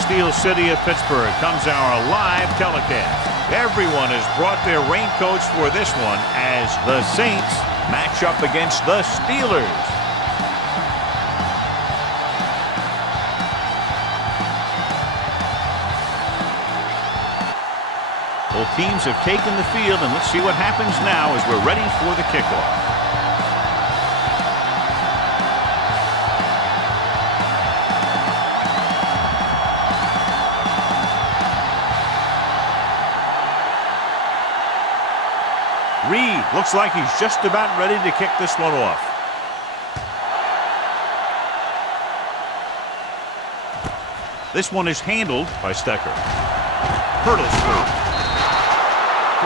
Steel City of Pittsburgh comes our live telecast. Everyone has brought their raincoats for this one as the Saints match up against the Steelers. Both teams have taken the field, and let's see what happens now as we're ready for the kickoff. Reed looks like he's just about ready to kick this one off. This one is handled by Stecker. Hurdles through.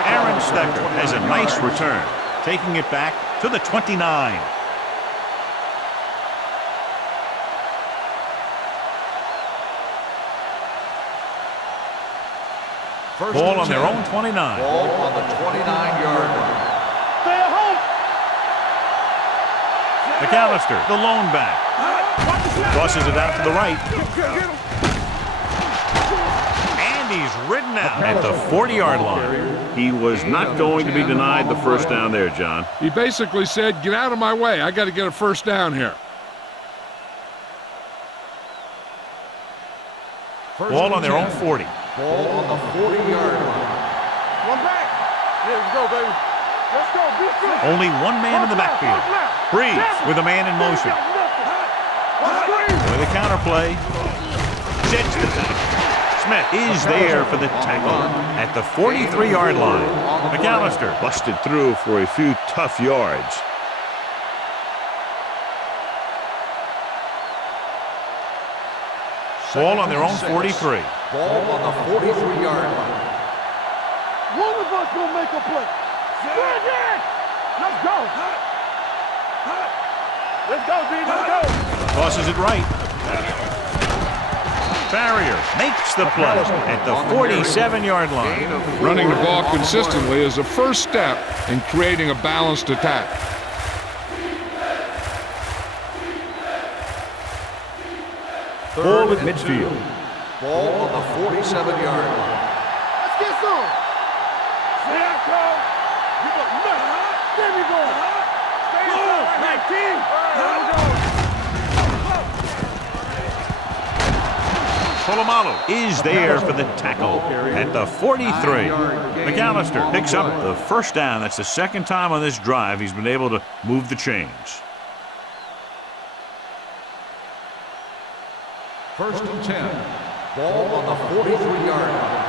Aaron Stecker has a nice return, taking it back to the 29. Ball on their own 29. Ball on the 29-yard line. Stay at home. McAllister, the lone back. Tosses it out to the right. And he's ridden out at the 40-yard line. He was not going to be denied the first down there, John. He basically said, get out of my way. I got to get a first down here. Ball on their own 40. Ball on the 40-yard line. One back. Let's go, baby. Let's go. Be free. Only one man in the backfield. Breeze with a man in motion. With a counterplay. Jets the tackle. Smith is there for the tackle at the 43-yard line. McAllister busted through for a few tough yards. Ball on their own 43. Ball on the 43-yard line. One of us will make a play. Let's go. Let's go, D. Let's go. Tosses it right. Farrier makes the play at the 47-yard line. Running the ball consistently is the first step in creating a balanced attack. Ball at midfield. Ball on the 47-yard line. Let's get some. Seattle. Give up nothing. There we go. Stay inside. 19. There we go. Polamalu is there for the tackle at the 43. McAllister picks up the first down. That's the second time on this drive he's been able to move the chains. First and 10. Ball on the 43-yard line.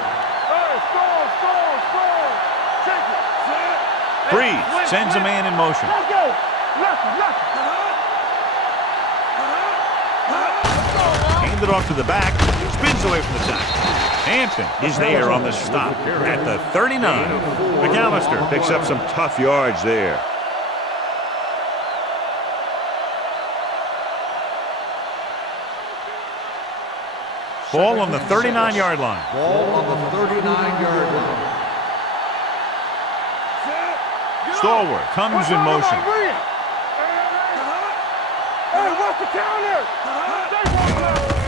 Hey, score. Take it. Breeze sends a man in motion. Let's go. Left. Handed off to the back. Spins away from the tackle. Hampton is there on the stop at the 39. McAllister picks up some tough yards there. Ball on the 39-yard line. Ball on the 39-yard line. Stallworth comes in motion. Hey, what's the counter?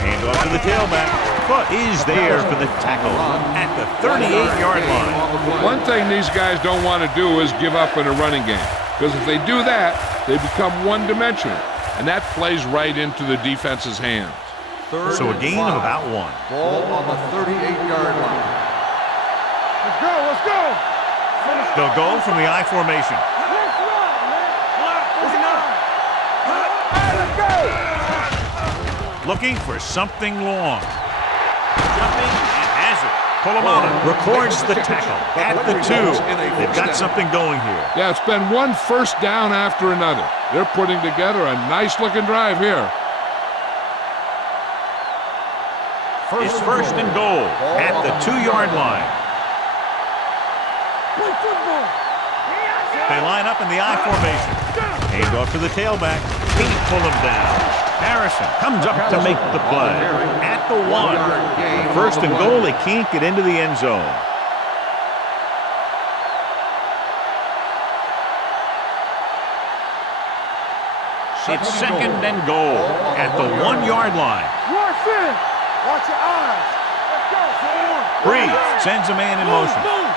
Hand off to the tailback. Foot is there for the tackle at the 38-yard line. One thing these guys don't want to do is give up in a running game. Because if they do that, they become one-dimensional. And that plays right into the defense's hands. So a gain of about 1. Ball on the 38-yard line. Let's go. They'll go from the I formation. Let's go. Looking for something long. Jumping and has it. Polamalu records the tackle at the 2. They've got something going here. Yeah, it's been one first down after another. They're putting together a nice-looking drive here. It's first and goal at the 2-yard line. They line up in the I formation. Hand off to the tailback. Can't pull him down. Harrison comes up to make the play at the 1. First and goal, they can't get into the end zone. It's second and goal at the 1-yard line. Watch your eyes. Let's go. Breeze sends a man in motion. Move.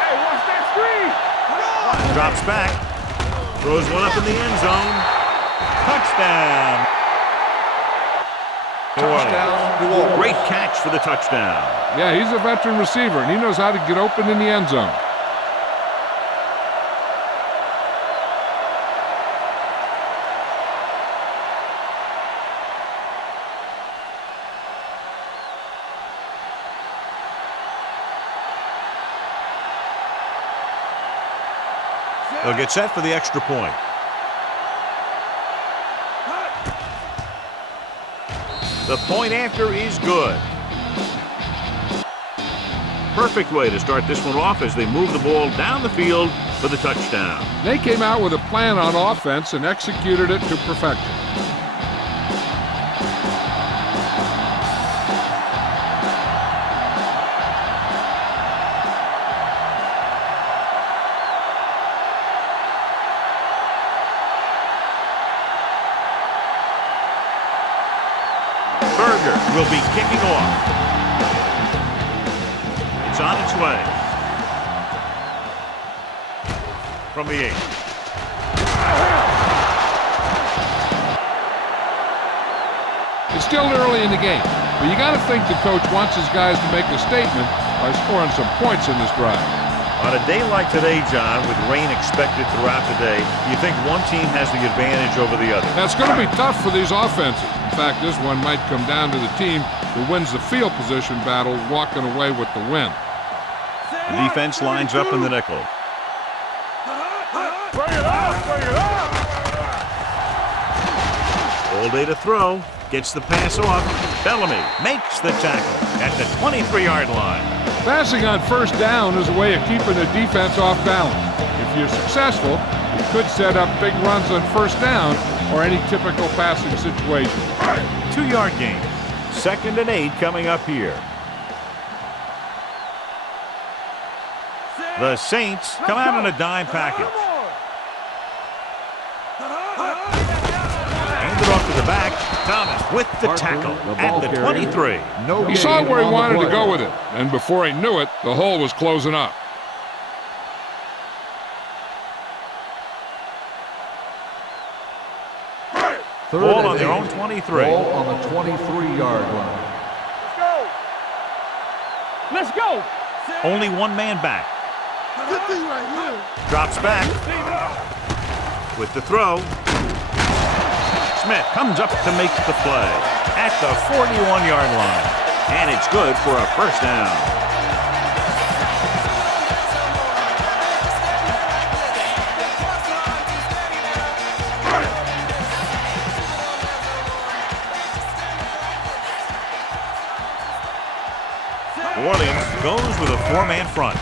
Hey, watch that screen. Drops back. Throws one up in the end zone. Touchdown. Great catch for the touchdown. Yeah, he's a veteran receiver, and he knows how to get open in the end zone. They'll get set for the extra point. The point after is good. Perfect way to start this one off as they move the ball down the field for the touchdown. They came out with a plan on offense and executed it to perfection. Will be kicking off. It's on its way. From the 8. It's still early in the game, but you got to think the coach wants his guys to make a statement by scoring some points in this drive. On a day like today, John, with rain expected throughout the day, you think one team has the advantage over the other. That's going to be tough for these offenses. In fact, this one might come down to the team who wins the field position battle, walking away with the win. The defense lines up in the nickel. Bring it up. All day to throw. Gets the pass off. Bellamy makes the tackle at the 23-yard line. Passing on first down is a way of keeping the defense off balance. If you're successful, you could set up big runs on first down or any typical passing situation. 2-yard gain. 2nd and 8 coming up here. The Saints come out in a dime package. Hand it off to the back. Thomas with the tackle at the 23. He saw where he wanted to go with it, and before he knew it, the hole was closing up. Ball on their own 23. Ball on the 23-yard line. Let's go. Only one man back. Good thing right here. Drops back. With the throw. Smith comes up to make the play at the 41-yard line. And it's good for a first down. New Orleans goes with a 4-man front.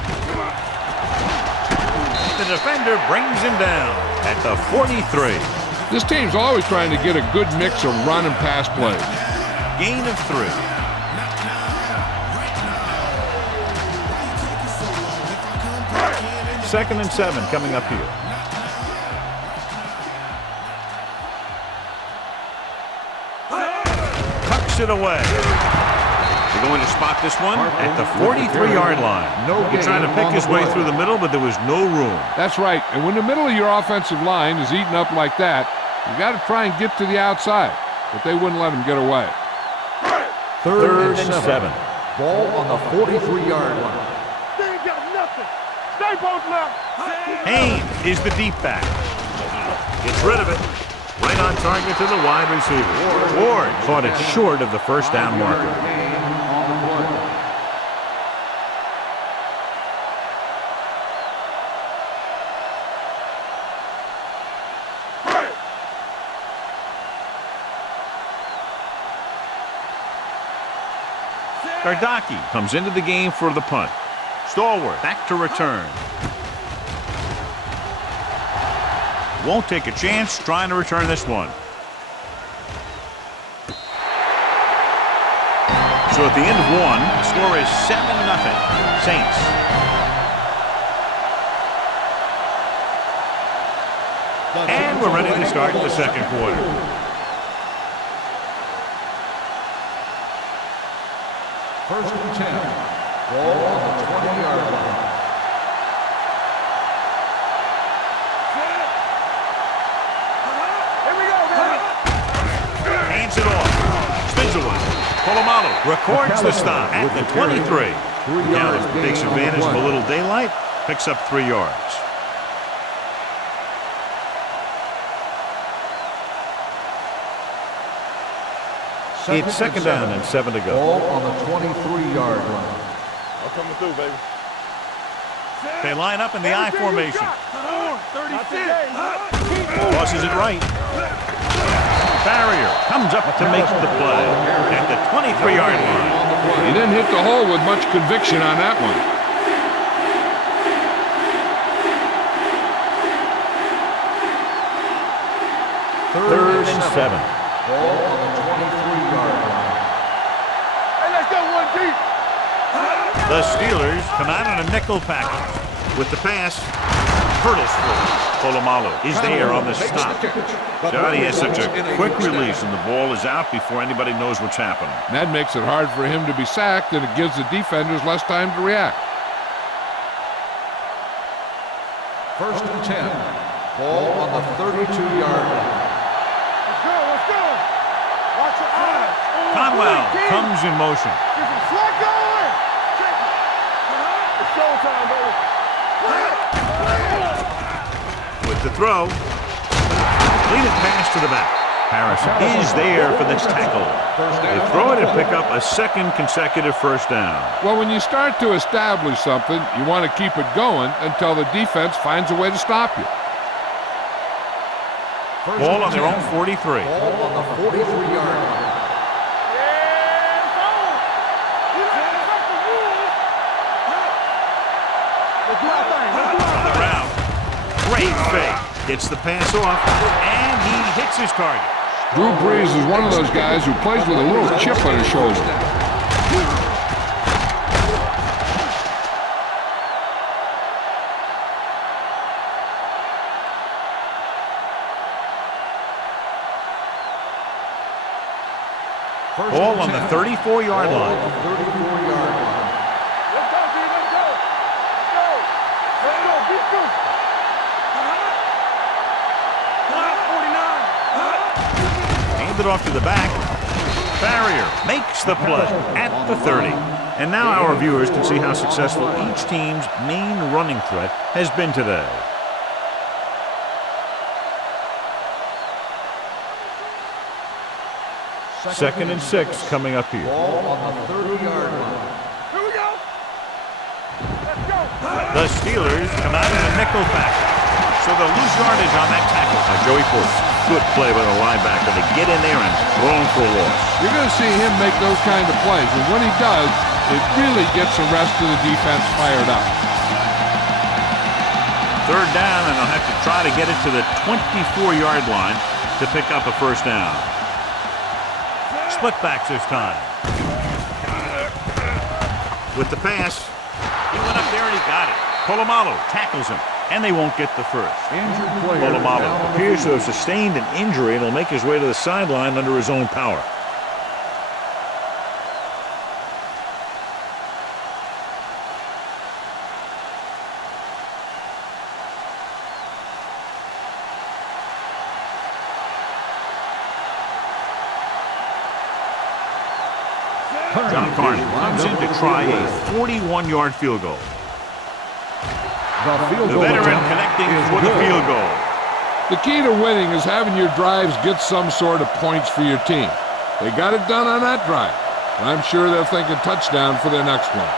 The defender brings him down at the 43. This team's always trying to get a good mix of run and pass plays. Gain of 3. Second and 7 coming up here. Tucks it away. They're going to spot this one at the 43-yard line. He's trying to pick his way through the middle, but there was no room. That's right. And when the middle of your offensive line is eaten up like that, you got to try and get to the outside. But they wouldn't let him get away. Third and 7. Ball on the 43-yard line. They ain't got nothing. Stay both left. Haynes is the deep back. Gets rid of it. Right on target to the wide receiver. Ward caught it short of the first down marker. Gardaki comes into the game for the punt. Stallworth back to return. Won't take a chance trying to return this one. So at the end of 1, the score is 7-0. Saints. And we're ready to start the second quarter. First and 10. Ball on the 20-yard line. Here we go, man. Hands it off. Spins away. Polamalu records the stop at the 23. Now takes advantage of a little daylight. Picks up 3 yards. It's second down and 7 to go. Ball on the 23-yard line. I'm coming through, baby. They line up in the I formation. 36. Tosses it right. Barrier comes up to make the play at the 23-yard line. He didn't hit the hole with much conviction on that one. Third and 7. Ball on the 23-yard line. Hey, let's go one deep. The Steelers come out on a nickel package. With the pass, hurdles through. Polamalu is there on the stop. Johnny has such a quick release, and the ball is out before anybody knows what's happening. That makes it hard for him to be sacked, and it gives the defenders less time to react. First and 10. Ball on the 32-yard line. Let's go. Watch your eyes. Conwell comes in motion. Get some slack going. It's showtime, baby. With the throw, completed pass to the back. Harrison is there for this tackle. They throw it and pick up a second consecutive first down. Well, when you start to establish something, you want to keep it going until the defense finds a way to stop you. Ball on their own 43. Ball on the 43-yard line. On the route, great fake. Gets the pass off, and he hits his target. Drew Brees is one of those guys who plays with a little chip on his shoulder. Ball on the 34-yard line. 34-yard line. Let's go, D. Let's go. Let's go. Let's go. Beat you. 49. Handed off to the back. Barrier makes the play at the 30. And now our viewers can see how successful each team's main running threat has been today. Second and 6 coming up here. Ball on the 30-yard line. Here we go. Let's go. The Steelers come out in a nickel package, so they'll lose yardage on that tackle. Joey Porter, good play by the linebacker to get in there and throw him for a loss. You're going to see him make those kind of plays, and when he does, it really gets the rest of the defense fired up. Third down, and they'll have to try to get it to the 24-yard line to pick up a first down. Split backs this time. With the pass, he went up there and he got it. Polamalu tackles him, and they won't get the first. Injured player. Polamalu appears to have sustained an injury and will make his way to the sideline under his own power. John Carney comes in to try a 41-yard field goal. The veteran connecting for the field goal. The key to winning is having your drives get some sort of points for your team. They got it done on that drive. I'm sure they'll think a touchdown for their next one.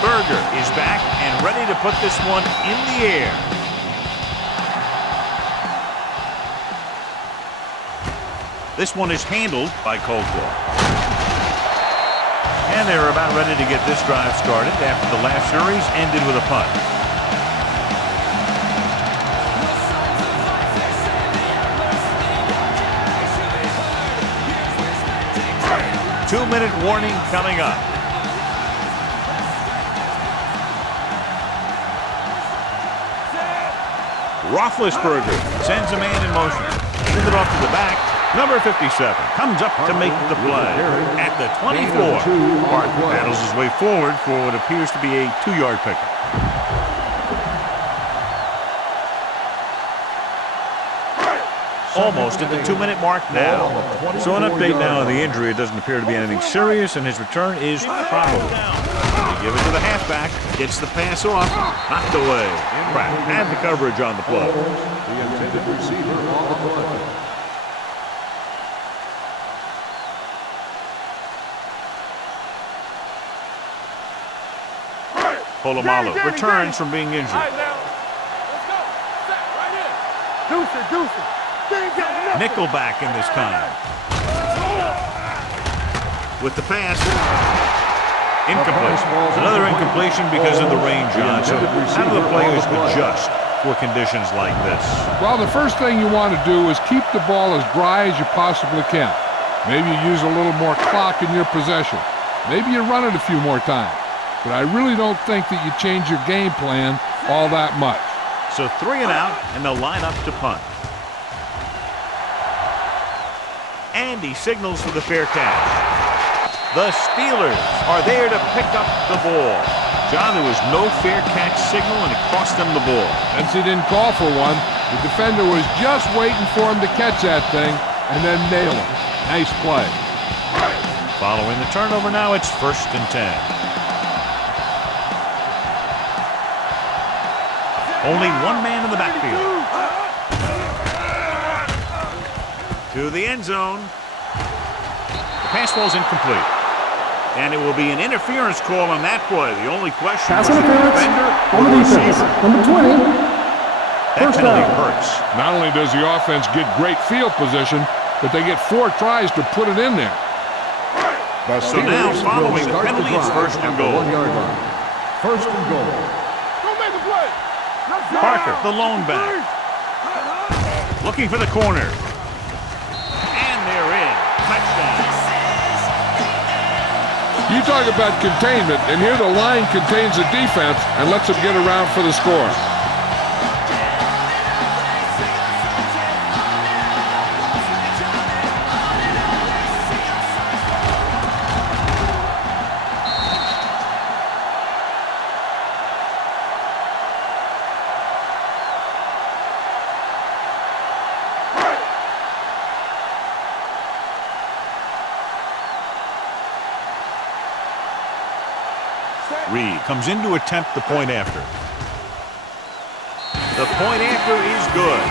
Berger is back and ready to put this one in the air. This one is handled by Coldwell. And they're about ready to get this drive started after the last series ended with a punt. Two-minute warning coming up. Roethlisberger sends a man in motion. Sends it off to the back. Number 57 comes up to make the play. At the 24, Barton battles his way forward for what appears to be a 2-yard pickup. Almost at the 2-minute mark now. So an update now on the injury. It doesn't appear to be anything serious, and his return is probable. They give it to the halfback. Gets the pass off. Knocked away. Pratt had the coverage on the play. The intended receiver on the play. Polamalu returns from being injured. Let's go. Set right in. Deuce it. Nickelback in this time. With the pass. Incomplete. Another incompletion because of the rain, John. So how do the players adjust for conditions like this? Well, the first thing you want to do is keep the ball as dry as you possibly can. Maybe you use a little more clock in your possession. Maybe you run it a few more times. But I really don't think that you change your game plan all that much. So 3 and out, and they'll line up to punt. And he signals for the fair catch. The Steelers are there to pick up the ball. John, there was no fair catch signal, and it cost them the ball. Since he didn't call for one, the defender was just waiting for him to catch that thing and then nail him. Nice play. Following the turnover now, it's 1st and 10. Only one man in the backfield. To the end zone. The pass ball's incomplete. And it will be an interference call on that play. The only question pass was the interference defender on or the the defense. receiver. Number 20. That First penalty down. hurts. Not only does the offense get great field position, but they get 4 tries to put it in there. So now, following the penalty, it's 1st and goal. 1-yard line. 1st and goal. Go make a play. Parker, the lone back. Looking for the corner. And they're in. Touchdown. You talk about containment, and here the line contains the defense and lets them get around for the score. Reed comes in to attempt the point after. The point after is good.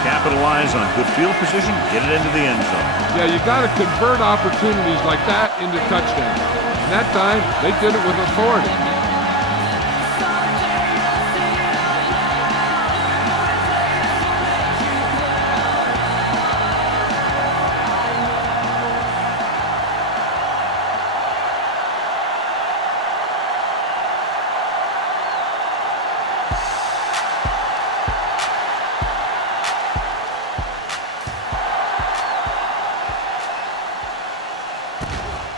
Capitalize on good field position, get it into the end zone. Yeah, you got to convert opportunities like that into touchdowns. And that time, they did it with authority.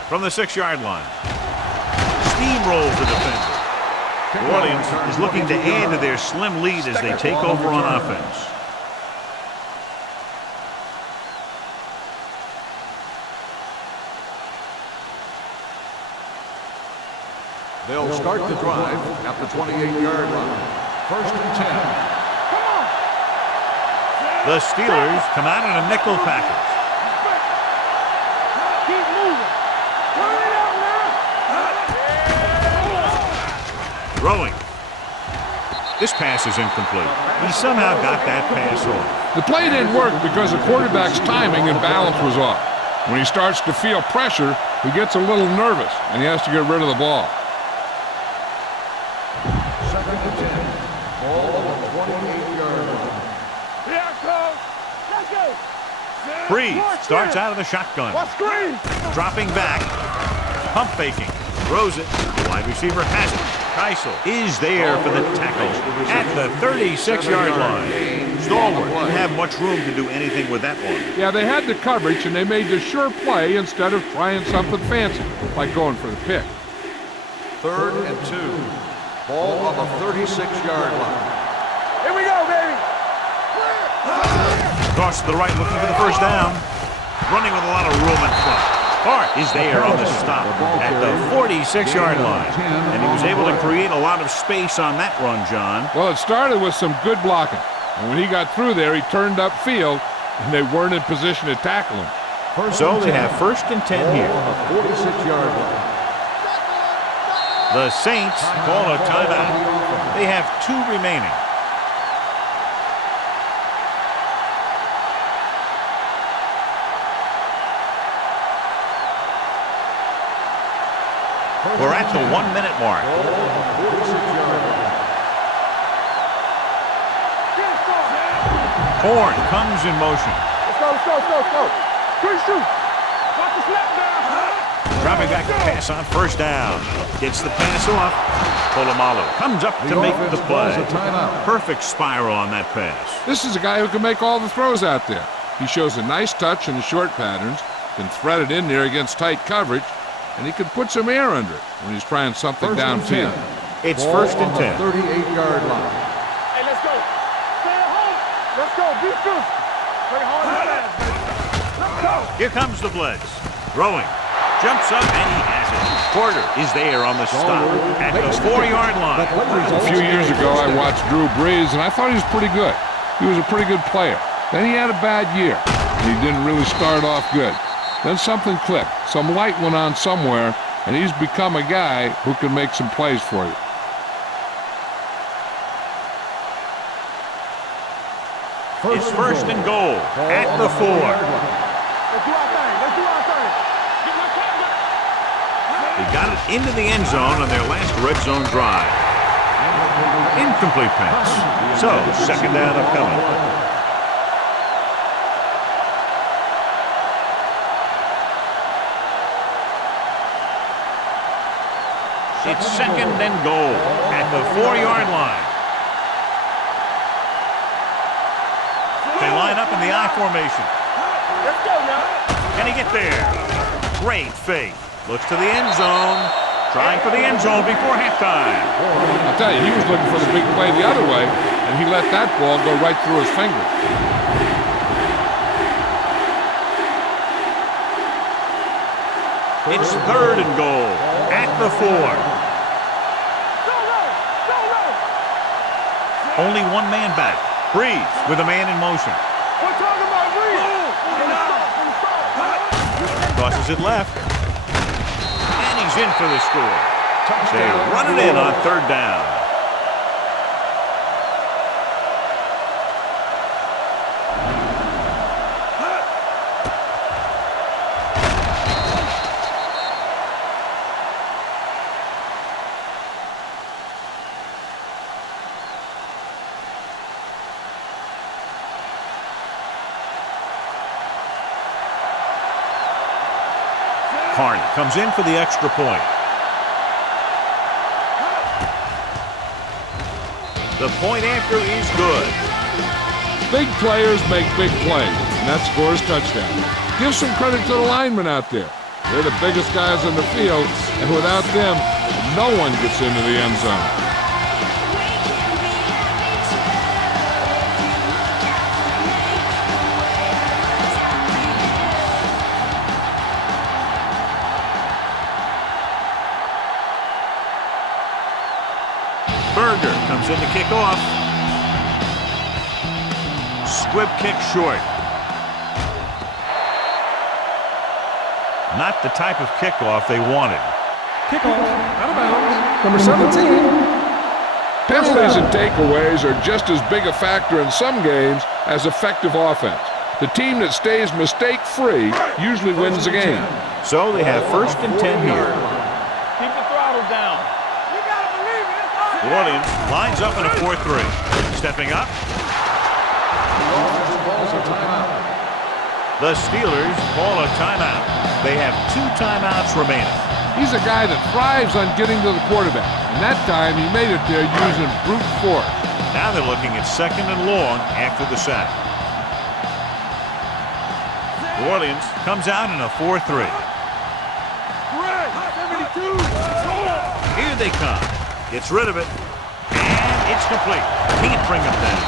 From the 6-yard line. Steamrolls the defender. New Orleans is looking to add to their slim lead as they take over on offense. They'll start the drive at the 28-yard line. 1st and 10. The Steelers come out in a nickel package. Throwing. This pass is incomplete. He somehow got that pass off. The play didn't work because the quarterback's timing and balance was off. When he starts to feel pressure, he gets a little nervous, and he has to get rid of the ball. 2nd and 10. Ball on the 28-yard line. Here comes. Let's go. Breeze starts out of the shotgun. What screen? Dropping back. Pump faking. Throws it. The wide receiver has it. Keisel is there for the tackle at the 36-yard line. Stalwart didn't have much room to do anything with that one. Yeah, they had the coverage, and they made the sure play instead of trying something fancy, like going for the pick. 3rd and 2. Ball on the 36-yard line. Here we go, baby. Toss to the right, looking for the first down. Running with a lot of room in front. Hart is there on the stop at the 46-yard line. And he was able to create a lot of space on that run, John. Well, it started with some good blocking. And when he got through there, he turned upfield, and they weren't in position to tackle him. So they have 1st and 10 here. 46-yard line. The Saints call a timeout. They have 2 remaining. We're at the 1-minute mark. Horn comes in motion. Let's go. Shoot. Watch the snap down. Dropping back to pass on 1st down. Gets the pass off. Polamalu comes up to make the play. Perfect spiral on that pass. This is a guy who can make all the throws out there. He shows a nice touch in the short patterns, can thread it in there against tight coverage, and he can put some air under it when he's trying something downfield. It's 1st and 10. 38-yard line. Hey, let's go. Stay at home. Let's go. Defense. Play hard and fast, baby. Let's go. Here comes the blitz. Throwing. Jumps up and he has it. Porter is there on the stop at the 4-yard line. A few years ago, I watched Drew Brees, and I thought he was pretty good. He was a pretty good player. Then he had a bad year, and he didn't really start off good. Then something clicked. Some light went on somewhere, and he's become a guy who can make some plays for you. It's 1st and goal at the 4. Let's do our thing. Get my They got it into the end zone on their last red zone drive. Incomplete pass. So, 2nd down upcoming. It's 2nd and goal at the 4-yard line. They line up in the I formation. Let's go now. Can he get there? Great fake. Looks to the end zone. Trying for the end zone before halftime. I'll tell you, he was looking for the big play the other way, and he let that ball go right through his fingers. It's 3rd and goal at the 4. Only one man back. Breeze with a man in motion. We're talking about Breeze. Crosses it left. And he's in for the score. They run it in on 3rd down. Carney comes in for the extra point. The point after is good. Big players make big plays, and that scores touchdown. Give some credit to the linemen out there. They're the biggest guys on the field, and without them, no one gets into the end zone. Berger comes in to kick off. Squib kick short. Not the type of kickoff they wanted. Kickoff, out of bounds, number 17. Penalties and takeaways are just as big a factor in some games as effective offense. The team that stays mistake-free usually wins the game. So they have 1st and 10 here. Keep the throttle down. You gotta believe it. New Orleans lines up in a 4-3. Stepping up. The Steelers call a timeout. They have 2 timeouts remaining. He's a guy that thrives on getting to the quarterback, and that time he made it there using brute force. Now they're looking at 2nd and long after the sack. New Orleans comes out in a 4-3. Here they come. Gets rid of it. And it's complete. Can't bring them down.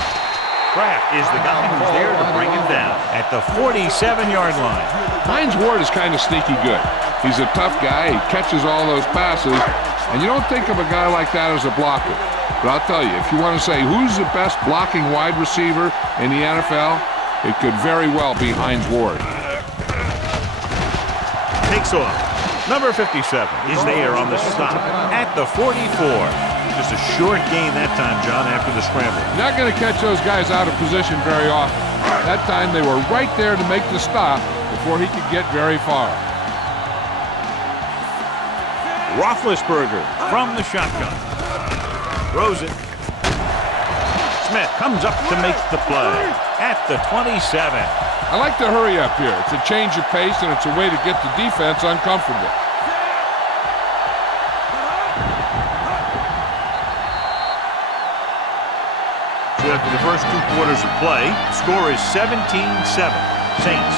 Kraft is the guy who's there to bring him down at the 47-yard line. Hines Ward is kind of sneaky good. He's a tough guy. He catches all those passes, and you don't think of a guy like that as a blocker. But I'll tell you, if you want to say who's the best blocking wide receiver in the NFL, it could very well be Hines Ward. Takes off. Number 57 is there on the stop at the 44. Just a short gain that time, John, after the scramble. You're not going to catch those guys out of position very often. That time they were right there to make the stop before he could get very far. Roethlisberger from the shotgun. Throws it. Smith comes up to make the play at the 27. I like to hurry up here. It's a change of pace, and it's a way to get the defense uncomfortable. After the first 2 quarters of play, the score is 17-7. Saints.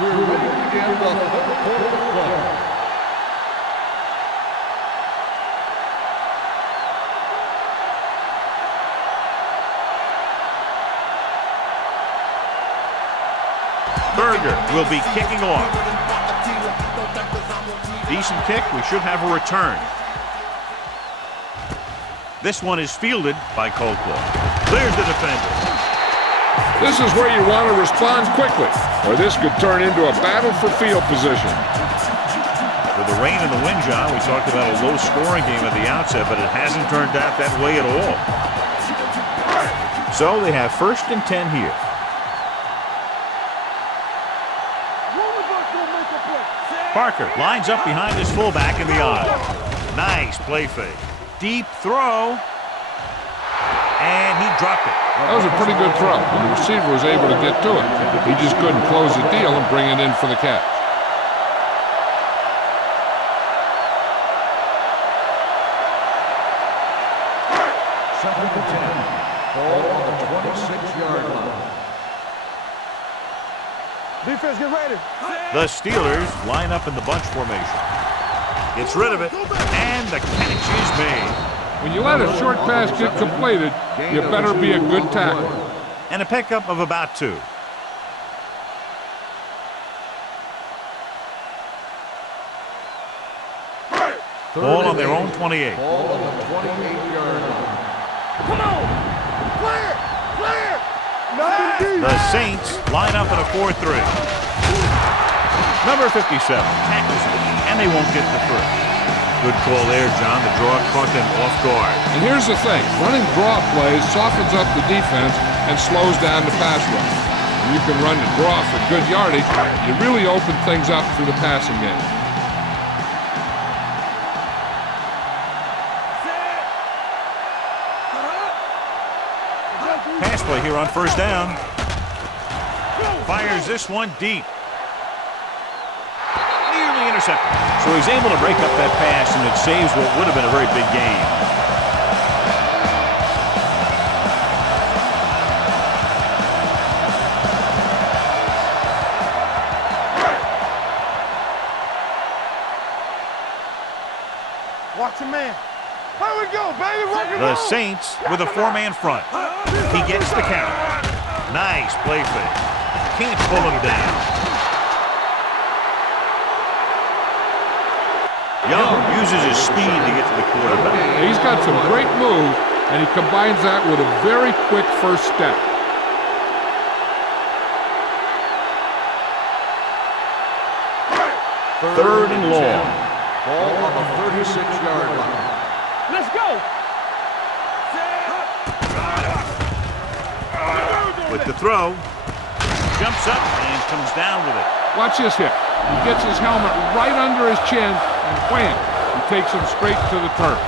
We're ready to begin the third quarter of play. Berger will be kicking off. Decent kick. We should have a return. This one is fielded by Colquitt. Clears the defender. This is where you want to respond quickly, or this could turn into a battle for field position. With the rain and the wind, John, we talked about a low-scoring game at the outset, but it hasn't turned out that way at all. So they have 1st and 10 here. Parker lines up behind his fullback in the aisle. Nice play fake. Deep throw. And he dropped it. That was a pretty good throw, and the receiver was able to get to it. He just couldn't close the deal and bring it in for the catch. Second and 10. Ball on the 26-yard line. Defense, get ready. The Steelers line up in the bunch formation. Gets rid of it, and the catch is made. When you let a short pass get completed, you better be a good tackler. And a pickup of about 2. Ball on their own 28. Ball on the 28-yard line. Come on. Clear. Clear. Nothing deep. The Saints line up in a 4-3. Number 57 tackles it, and they won't get the first. Good call there, John. The draw caught them off guard. And here's the thing. Running draw plays softens up the defense and slows down the pass rush. When you can run the draw for good yardage, you really open things up for the passing game. Pass play here on 1st down. Fires this one deep. Nearly intercepted. So he's able to break up that pass, and it saves what would have been a very big game. Watch your man. Here we go, baby. Rock and The roll. Saints with a 4-man front. He gets the count. Nice play fake. Can't pull him down. Young uses his speed to get to the quarterback. He's got some great moves, and he combines that with a very quick first step. Third and long. Ball on the 36-yard line. Let's go. With the throw. Jumps up and comes down with it. Watch this here. He gets his helmet right under his chin, and wham, he takes him straight to the turf.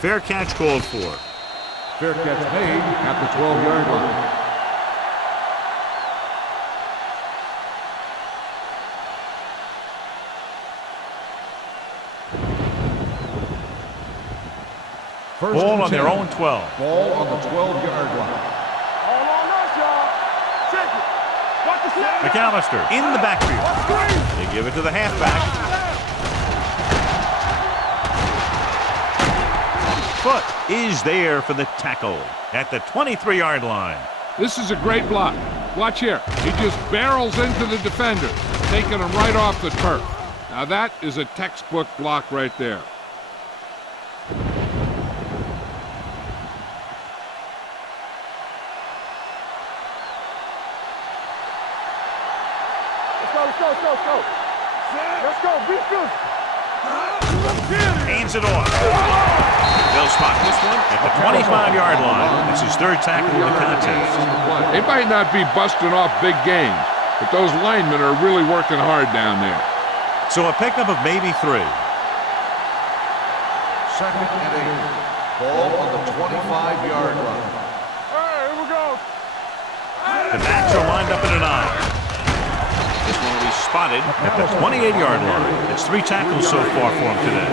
Fair catch called for. Fair catch made at the 12-yard line. Ball on their own 12. Ball on the 12-yard line. All on us, y'all. Check it. Watch the snap. McAllister in the backfield. They give it to the halfback. Foot is there for the tackle at the 23-yard line. This is a great block. Watch here. He just barrels into the defender, taking him right off the turf. Now that is a textbook block right there. Let's go. Be good. Hands it off. They'll spot this one at the 25-yard line. That's his third tackle of the contest. They might not be busting off big games, but those linemen are really working hard down there. So a pickup of maybe 3. Second and 8. Ball on the 25-yard line. All right, here we go. The backs are lined up in an eye. This one will be spotted at the 28-yard line. It's 3 tackles so far for him today.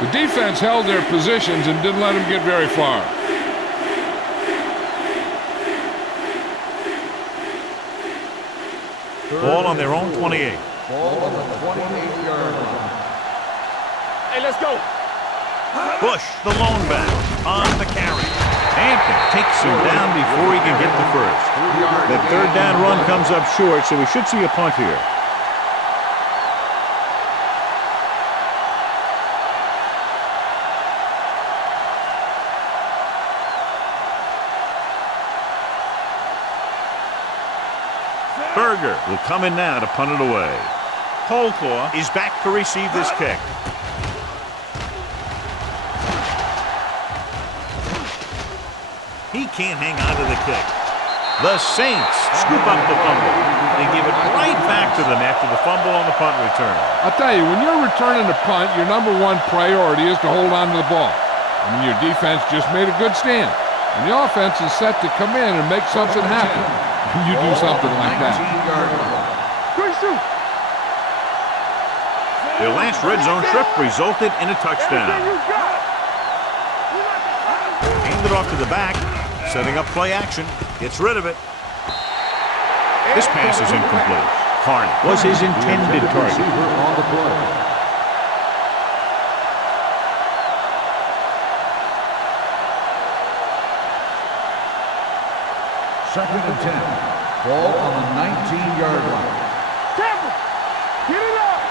The defense held their positions and didn't let them get very far. Ball on their own 28. Ball on the 28-yard line. Hey, let's go. Bush, the lone back, on the carry. Hampton takes him down before he can get the first. That third down run comes up short, so we should see a punt here. Berger will come in now to punt it away. Holclaw is back to receive this kick. He can't hang on to the kick. The Saints scoop up the fumble. They give it right back to them after the fumble on the punt return. I'll tell you, when you're returning a punt, your number one priority is to hold on to the ball. I mean, your defense just made a good stand. And the offense is set to come in and make something happen. You do something like that. Quick shoot. Their last red zone trip resulted in a touchdown. Everything you got. Hand it off to the back, setting up play action. Gets rid of it. This pass is incomplete. Carney was his intended target. On the play. Second and 10. Ball on the 19-yard line. Campbell, get it up.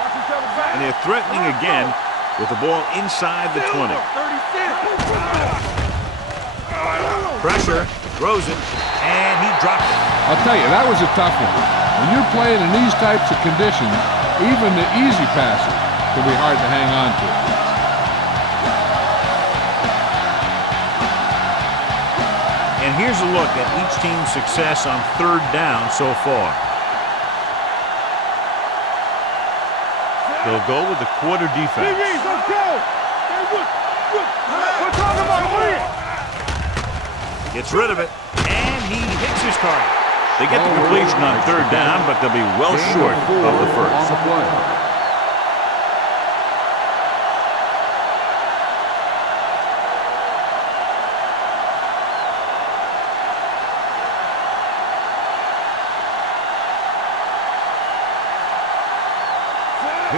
Watch each other back. And they're threatening again with the ball inside the 20. 36. Pressure, throws it, and he dropped it. I'll tell you, that was a tough one. When you're playing in these types of conditions, even the easy passes can be hard to hang on to. And here's a look at each team's success on third down so far. They'll go with the quarter defense. Let's go. Hey, look. We're talking about win. Gets rid of it, and he hits his target. They get the completion on third down, but they'll be well short of the first. On the play.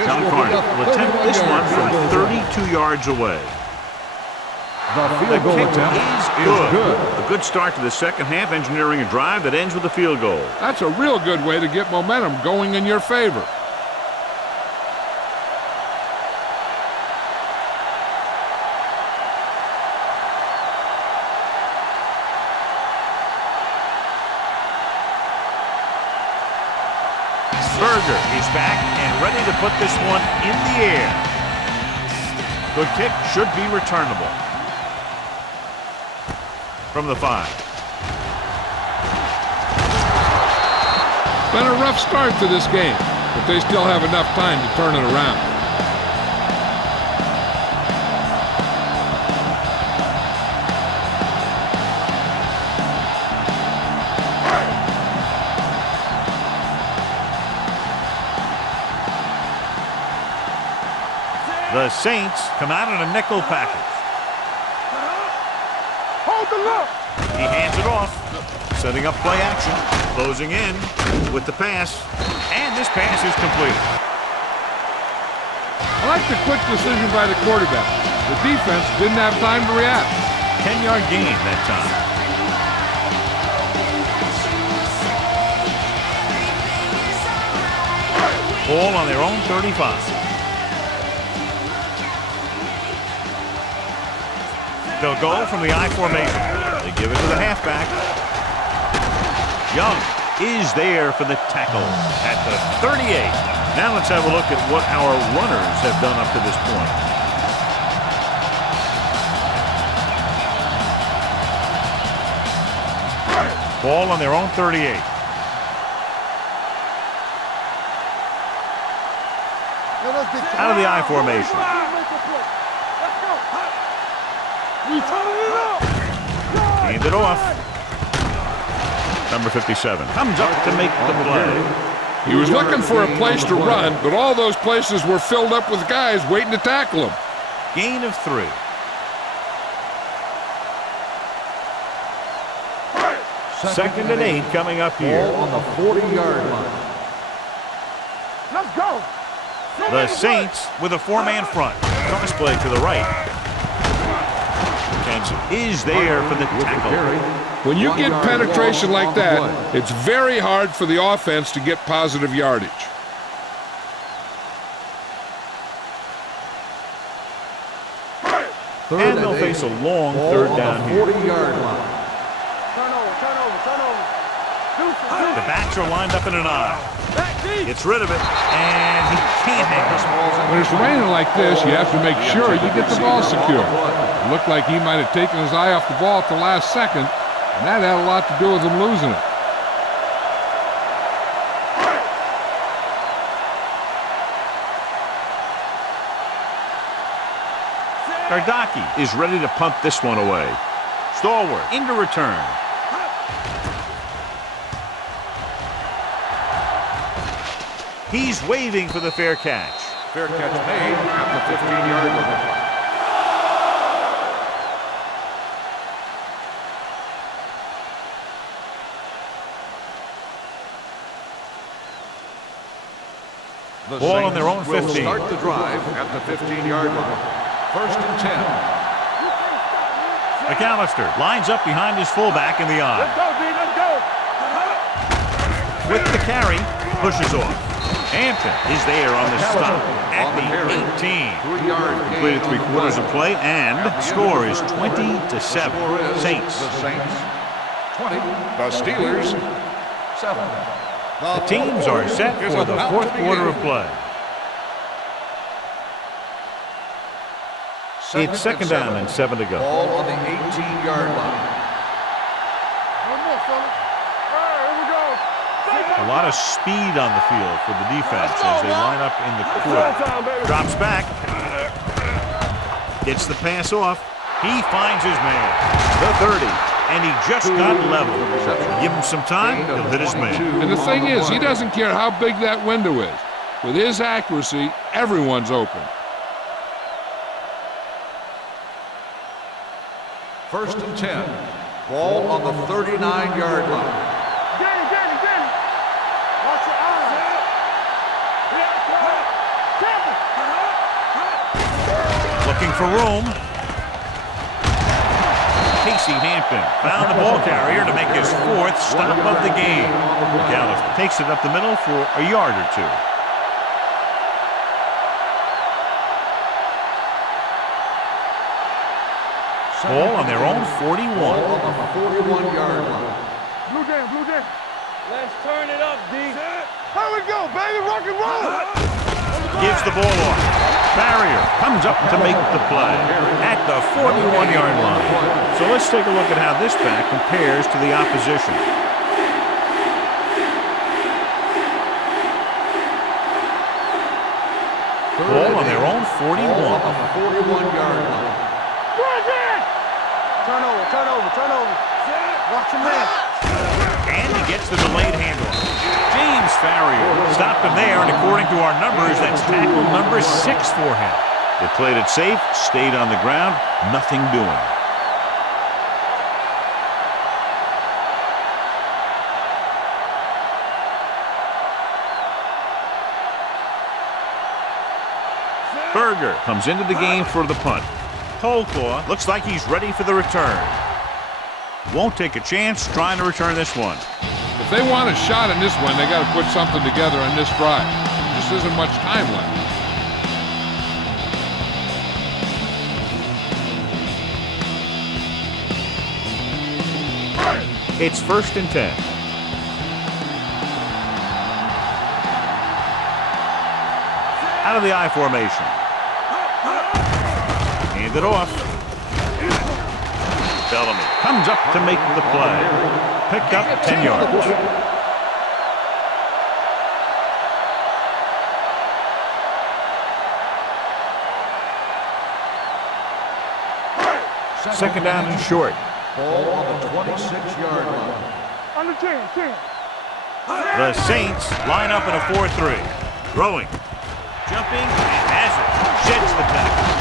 John Carney will attempt this one from 32 yards away. The The field goal kick attempt is is good. A good start to the second half, engineering a drive that ends with a field goal. That's a real good way to get momentum going in your favor. Berger is back and ready to put this one in the air. The kick should be returnable. From the 5. Been a rough start to this game, but they still have enough time to turn it around. The Saints come out in a nickel package. Hold the look. He hands it off. Setting up play action. Closing in with the pass. And this pass is completed. I like the quick decision by the quarterback. The defense didn't have time to react. 10-yard gain that time. Ball on their own 35. They'll go from the I formation. They give it to the halfback. Young is there for the tackle at the 38. Now let's have a look at what our runners have done up to this point. Ball on their own 38. Out of the I formation. Hand it off. Number 57 comes up to make the play. He was looking for a place to run, but all those places were filled up with guys waiting to tackle him. Gain of 3. Second and 8 coming up here. Ball on the 40-yard line. Let's go. The Saints with a 4-man front. Cross play to the right. Is there for the tackle. When you get penetration like that, it's very hard for the offense to get positive yardage. And they'll face a long third down here. 40-yard line. Turnover. The backs are lined up in an I. Gets rid of it, and he can't hang this ball. When it's raining like this, you have to make sure you get the ball secure. It looked like he might have taken his eye off the ball at the last second, and that had a lot to do with him losing it. Gardaki is ready to punt this one away. Stallworth into return. He's waving for the fair catch. Fair catch made at the 15-yard line. The Ball on Saints their own 15. will start the drive at the 15-yard line. First and 10. McAllister lines up behind his fullback in the I. Let's go, D. Let's go. With the carry, pushes off. Hampton is there on the stop at the 18. Completed 3/4 of play, and score is 20-7. Saints. The Saints 20. The Steelers 7. The teams are set for the fourth quarter of play. It's second down and 7 to go. Ball on the 18-yard line. One more, fella. All right, here we go. A lot of speed on the field for the defense as they line up in the quarter. Drops back. Gets the pass off. He finds his man. The 30. And he just got level. Give him some time, he'll hit his man. And the thing is, he doesn't care how big that window is. With his accuracy, everyone's open. First and 10. Ball on the 39-yard line. Danny. Watch your eyes. Looking for room. Casey Hampton found the ball carrier to make his fourth stop of the game. McAllister takes it up the middle for a yard or two. Ball on their own 41. Ball on the 41-yard line. Blue down. Let's turn it up, D. Here we go, baby. Rock and roll. Gives the ball off. Barrier comes up to make the play at the 41-yard line. So let's take a look at how this back compares to the opposition. Ball on their own 41. Ball on the 41-yard line. Turnover. Watch your man. And he gets the delayed handoff. James Farrier stopped him there, and according to our numbers, that's tackle number 6 for him. They played it safe, stayed on the ground, nothing doing. Berger comes into the game for the punt. Colclaw looks like he's ready for the return. Won't take a chance trying to return this one. If they want a shot in this one, they got to put something together on this drive. Just isn't much time left. It's 1st and 10. Out of the I formation. Hand it off. Bellamy comes up to make the play. Picked up 10 yards. Second down and short. Ball on the 26-yard line. On the 10. The Saints line up in a 4-3. Throwing. Jumping and has it. Sheds the tackle.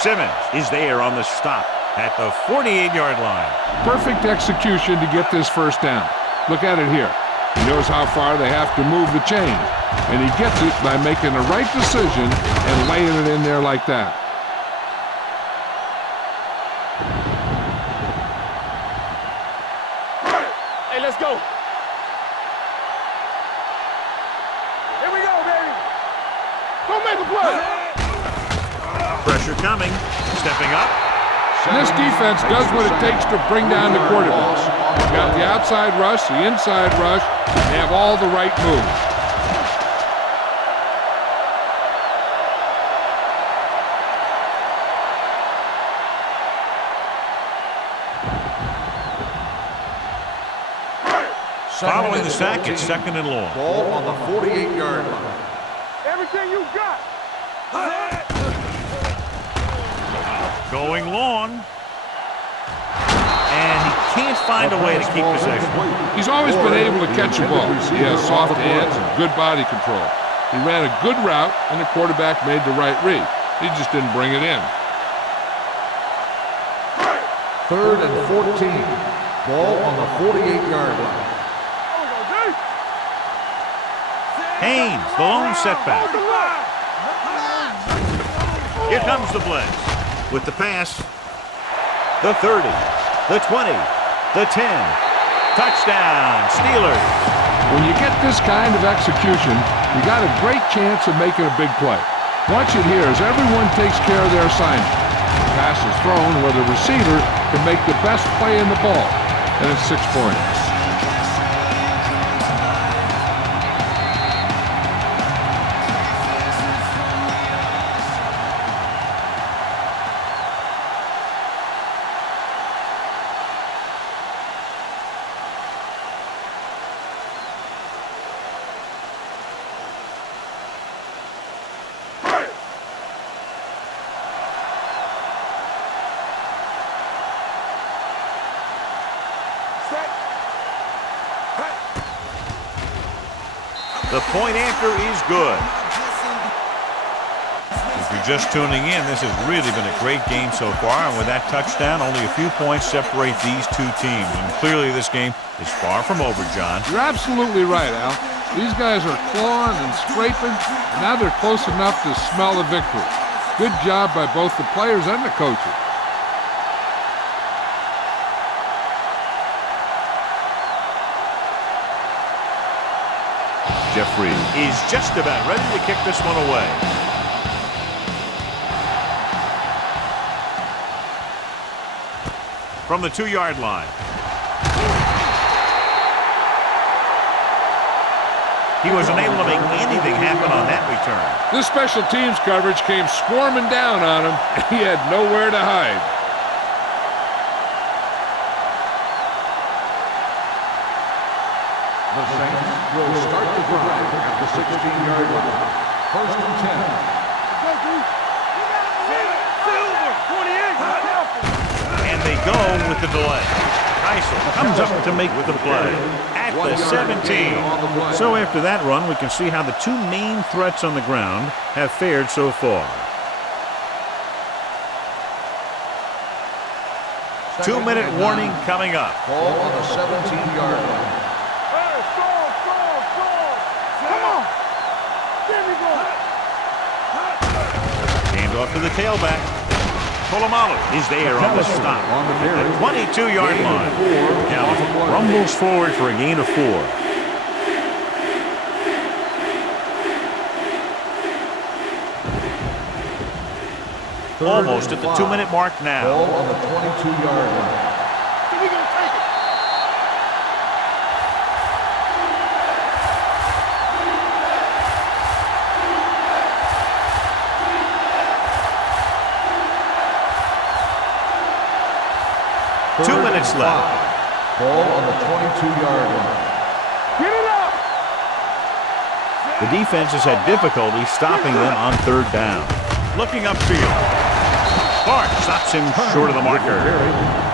Simmons is there on the stop at the 48-yard line. Perfect execution to get this first down. Look at it here. He knows how far they have to move the chain, and he gets it by making the right decision and laying it in there like that. Hey, let's go. Here we go, baby. Go make a play. Pressure coming. Stepping up. This defense does what it takes to bring down the quarterbacks. They've got the outside rush, the inside rush, and they have all the right moves. Following the sack, it's 2nd and long. Ball on the 48-yard line. Everything you got. Going long. And he can't find a way to keep possession. He's always been able to catch a ball. He has soft hands and good body control. He ran a good route, and the quarterback made the right read. He just didn't bring it in. 3rd and 14. Ball on the 48-yard line. Haynes, the lone setback. Here comes the blitz. With the pass, the 30, the 20, the 10. Touchdown, Steelers. When you get this kind of execution, you got a great chance of making a big play. Watch it here as everyone takes care of their assignment. The pass is thrown where the receiver can make the best play in the ball, and it's 6 points. The point after is good. If you're just tuning in, this has really been a great game so far, and with that touchdown, only a few points separate these two teams. And clearly this game is far from over, John. You're absolutely right, Al. These guys are clawing and scraping, and now they're close enough to smell the victory. Good job by both the players and the coaches. Jeffrey is just about ready to kick this one away. From the 2-yard line. He was unable to make anything happen on that return. This special teams coverage came swarming down on him, and he had nowhere to hide. The Saints will start the drive at the 16-yard line. 1st and 10. And they go with the delay. Heisel comes up to make the play at the 17. So after that run, we can see how the two main threats on the ground have fared so far. 2-minute warning coming up. Ball on the 17-yard line. Hey, score. Come on. There we go. Hand off to the tailback. Polamalu is there on the stop. On the carry. The 22-yard line. Now rumbles forward for a gain of 4. Almost at the 2-minute mark now. Ball on the 22-yard line. We're going to take it. Two minutes left. Ball on the 22-yard line. Get it up. The defense has had difficulty stopping them on 3rd down. Looking upfield. Clark stops him short of the marker.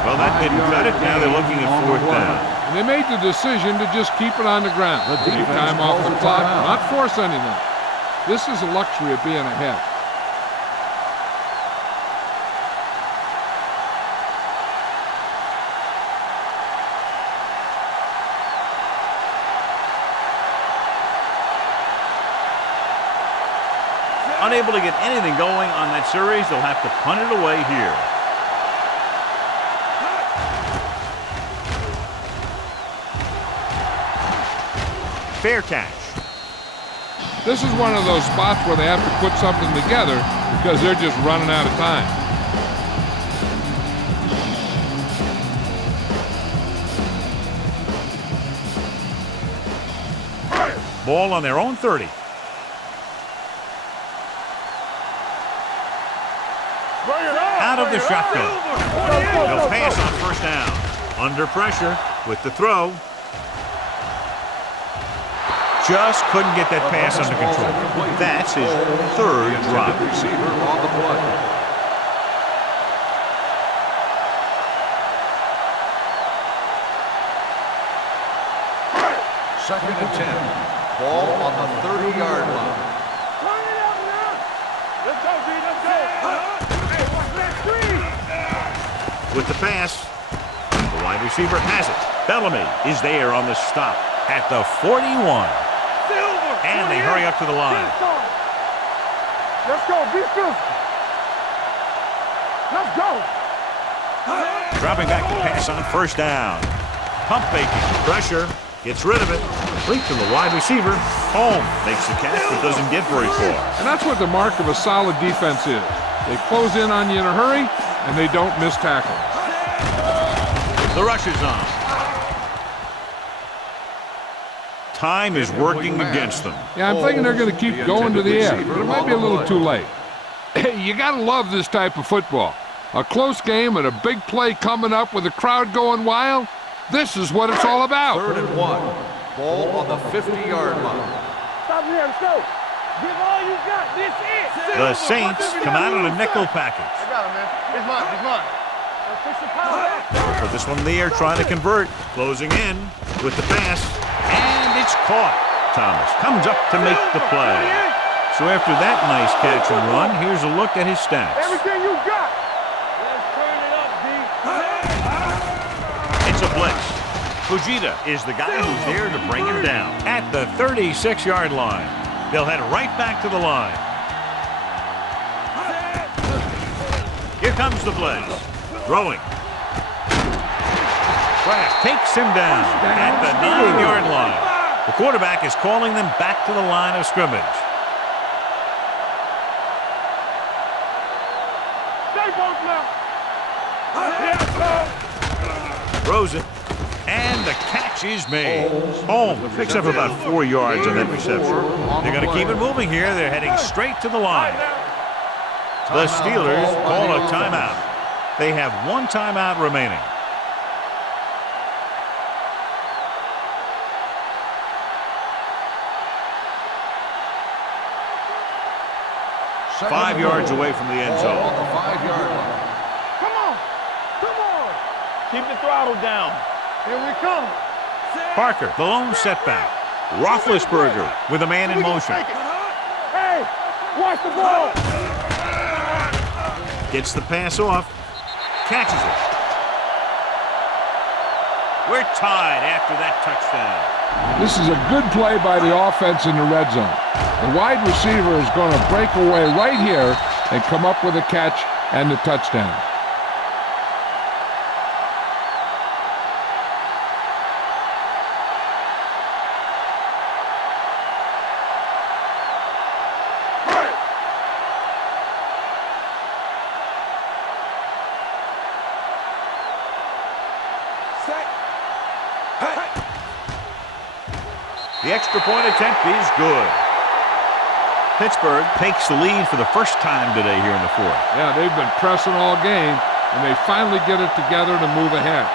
Well, that didn't cut it. Now they're looking at 4th down. And they made the decision to just keep it on the ground. Keep time off the clock, not force anything. This is a luxury of being ahead. Unable to get anything going on that series, they'll have to punt it away here. Fair catch. This is one of those spots where they have to put something together because they're just running out of time. Ball on their own 30. Out of the shotgun. They'll pass on 1st down. Under pressure with the throw. Just couldn't get that pass under control. That's his 3rd drop. Receiver on the play. Second and 10. Ball on the 30-yard line. Turn it up now. Let's go, D. Let's go. Hey, watch that screen. With the pass, the wide receiver has it. Bellamy is there on the stop at the 41. And they hurry up to the line. Let's go. Be physical. Let's go. Dropping back to pass on 1st down. Pump faking. Pressure. Gets rid of it. Complete to the wide receiver. Home makes the catch but doesn't get very far. And that's what the mark of a solid defense is. They close in on you in a hurry, and they don't miss tackles. The rush is on. Time is working against them. Yeah, I'm thinking they're going to keep going to the air, but it might be a little too late. Hey, you got to love this type of football. A close game and a big play coming up with the crowd going wild. This is what it's all about. 3rd and 1. Ball on the 50-yard line. Stop here. Let's go. Give all you got. This is. The Saints come out on a nickel package. I got him, man. It's mine. It's mine. Fix the power. Put this one in the air, trying to convert. Closing in with the pass. And it's caught. Thomas comes up to make the play. So after that nice catch and run, here's a look at his stats. Everything you got. Let's turn it up, D. It's a blitz. Fujita is the guy who's there to bring him down at the 36-yard line. They'll head right back to the line. Here comes the blitz. Throwing. Kraft takes him down at the 9-yard line. The quarterback is calling them back to the line of scrimmage. Throws it. And the catch is made. Holmes picks up about 4 yards on that reception. They're going to keep it moving here. They're heading straight to the line. The Steelers call a timeout. They have 1 timeout remaining. Second 5 yards away from the end zone. On the 5-yard line. Come on. Come on. Keep the throttle down. Here we come. Parker, the lone setback. Roethlisberger with a man in motion. Hey, watch the ball. Gets the pass off. Catches it. We're tied after that touchdown. This is a good play by the offense in the red zone. The wide receiver is going to break away right here and come up with a catch and the touchdown. The extra point attempt is good. Pittsburgh takes the lead for the first time today here in the fourth. Yeah, they've been pressing all game, and they finally get it together to move ahead.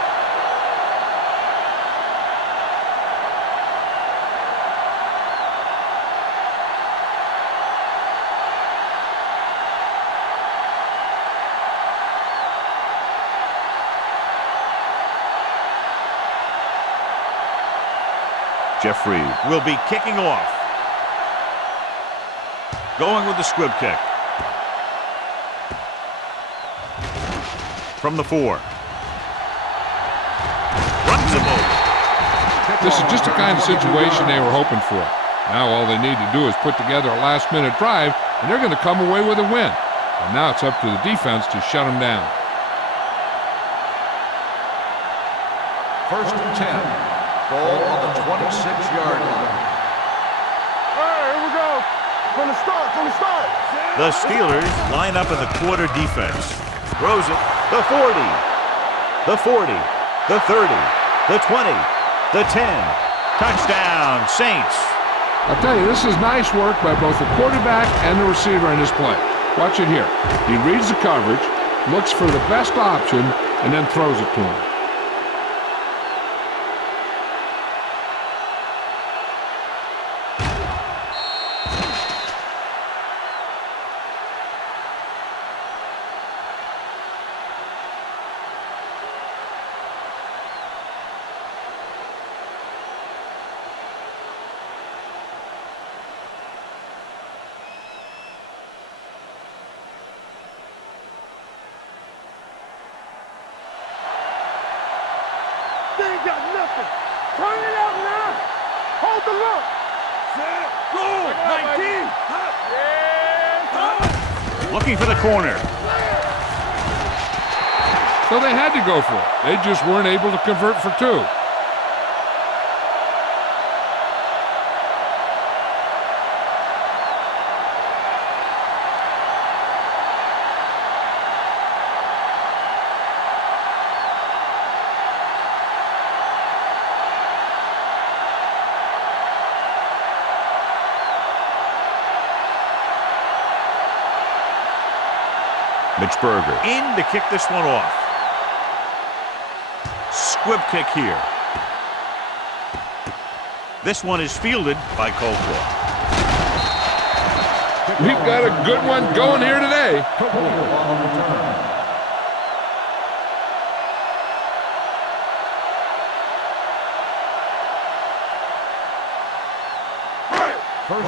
Jeffrey will be kicking off. Going with the squib kick. From the 4. Runs him over. This is just the kind of situation they were hoping for. Now all they need to do is put together a last-minute drive, and they're going to come away with a win. And now it's up to the defense to shut them down. 1st and 10. Ball on the 26-yard line. All right, here we go. From the start, from the start. The Steelers line up in the quarter defense. Throws it. The 40. The 40. The 30. The 20. The 10. Touchdown, Saints. I'll tell you, this is nice work by both the quarterback and the receiver in this play. Watch it here. He reads the coverage, looks for the best option, and then throws it to him. They ain't got nothing. Turn it out now. Hold the look. Set. Go. 19. Looking for the corner. So they had to go for it. They just weren't able to convert for 2. Pittsburgh in to kick this one off. Squib kick here. This one is fielded by Colquitt. We've got a good one going here today.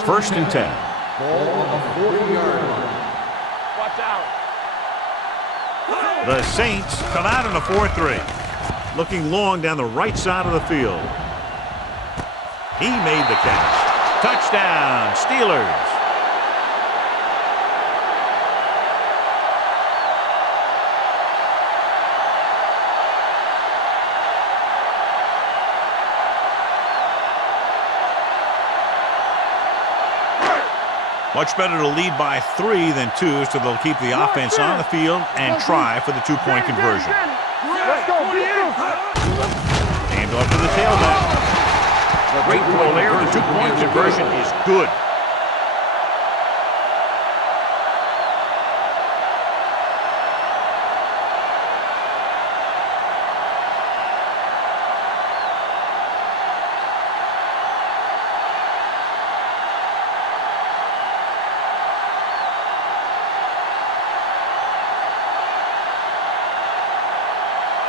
First and 10. Ball on the 40-yard line. Watch out. The Saints come out in a 4-3. Looking long down the right side of the field. He made the catch. Touchdown, Steelers. Much better to lead by 3 than 2, so they'll keep the offense on the field and try for the 2-point conversion. Let's go, Hand off to the tailback. Great throw there. The 2-point conversion is good.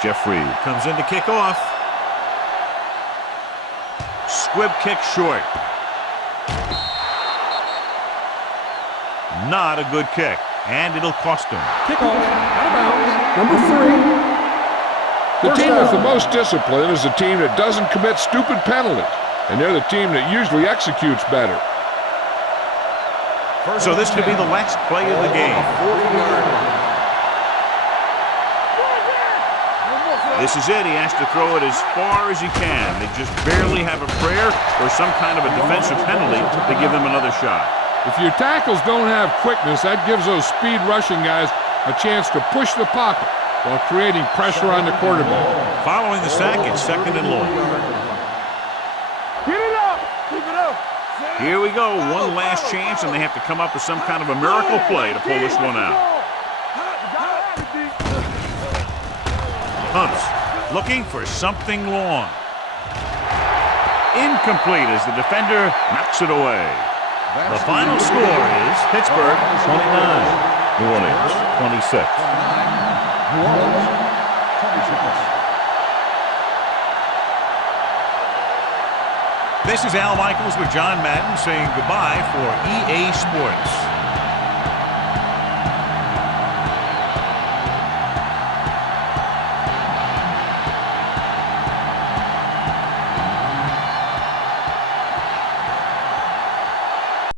Jeffrey comes in to kick off. Squib kick short. Not a good kick, and it'll cost him. Kickoff, out of bounds, number 3. The team with the most discipline is the team that doesn't commit stupid penalties, and they're the team that usually executes better. So this could be the last play of the game. 40-yard line. This is it. He has to throw it as far as he can. They just barely have a prayer or some kind of a defensive penalty to give them another shot. If your tackles don't have quickness, that gives those speed rushing guys a chance to push the pocket while creating pressure on the quarterback. Following the sack, it's 2nd and long. Get it up. Keep it up. Here we go. One last chance, and they have to come up with some kind of a miracle play to pull this one out. Hunts looking for something long. Incomplete as the defender knocks it away. The final score is Pittsburgh 29, New Orleans 26. New Orleans 26. This is Al Michaels with John Madden saying goodbye for EA Sports.